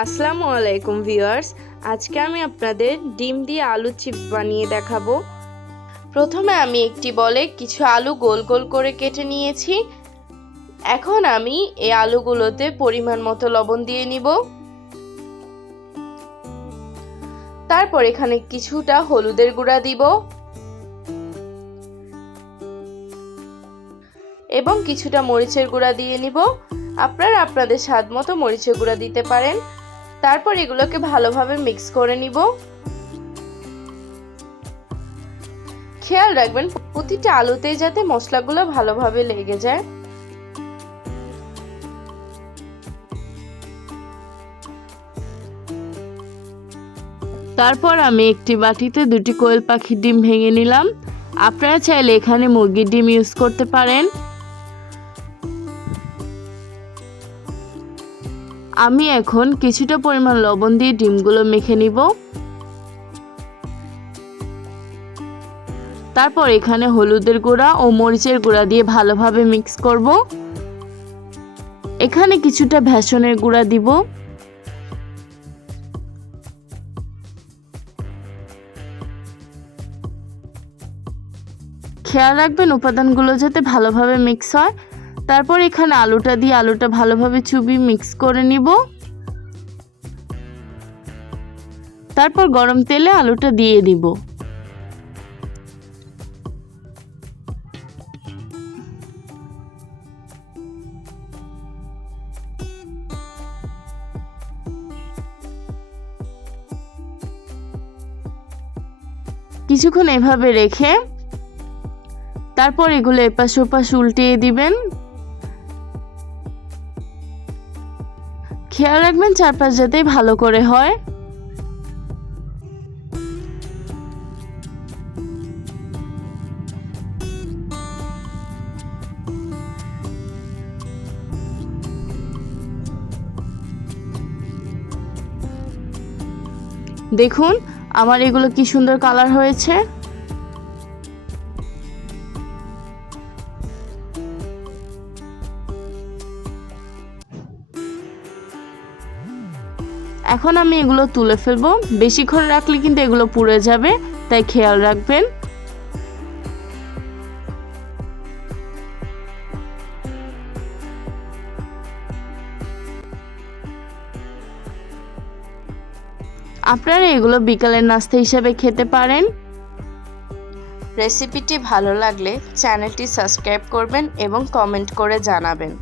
আসসালামু আলাইকুম ভিউয়ার্স, আজকে আমি আপনাদের ডিম দিয়ে আলু চিপস বানিয়ে দেখাবো। প্রথমে আমি একটি বলে কিছু আলু গোল গোল করে কেটে নিয়েছি। এখন আমি এই আলুগুলোতে পরিমাণ মতো লবণ দিয়ে নিব। তারপর এখানে কিছুটা হলুদের গুঁড়া দিব এবং কিছুটা মরিচের গুঁড়া দিয়ে নিব। আপনারা আপনাদের স্বাদ মতো মরিচের গুঁড়া দিতে পারেন। তারপর এগুলোকে ভালোভাবে মিক্স করে নিব। খেয়াল রাখবেন প্রতিটা আলুতেই যাতে মশলাগুলো ভালোভাবে লেগে যায়। তারপর আমি একটি বাটিতে দুটি কোয়েল পাখির ডিম ভেঙে নিলাম। আপনারা চাইলে এখানে মুরগির ডিম ইউজ করতে পারেন। আমি এখন কিছুটা পরিমাণ লবণ দিয়ে ডিমগুলো মেখে নিব। তারপর এখানে হলুদের গুঁড়া ও মরিচের গুঁড়া দিয়ে ভালোভাবে মিক্স করব। এখানে কিছুটা বেসনের গুঁড়া দিব। খেয়াল রাখবেন উপাদানগুলো যাতে ভালোভাবে মিক্স হয়। তারপর এখানে আলুটা দিয়ে আলুটা ভালোভাবে চুবিয়ে মিক্স করে নিব। তারপর গরম তেলে আলুটা দিয়ে দিব। কিছুক্ষণ এভাবে রেখে তারপর এগুলো এপাশ ওপাশ উল্টিয়ে দিবেন। খেয়াল রাখবেন চারপাশ যাতে ভালো করে হয়। দেখুন আমার এগুলো কি সুন্দর কালার হয়েছে। এখন আমি এগুলো তুলে ফেলবো। বেশিক্ষণ রাখলে কিন্তু এগুলো পুড়ে যাবে, তাই খেয়াল রাখবেন। আপনারা এগুলো বিকালের নাস্তা হিসেবে খেতে পারেন। রেসিপিটি ভালো লাগলে চ্যানেলটি সাবস্ক্রাইব করবেন এবং কমেন্ট করে জানাবেন।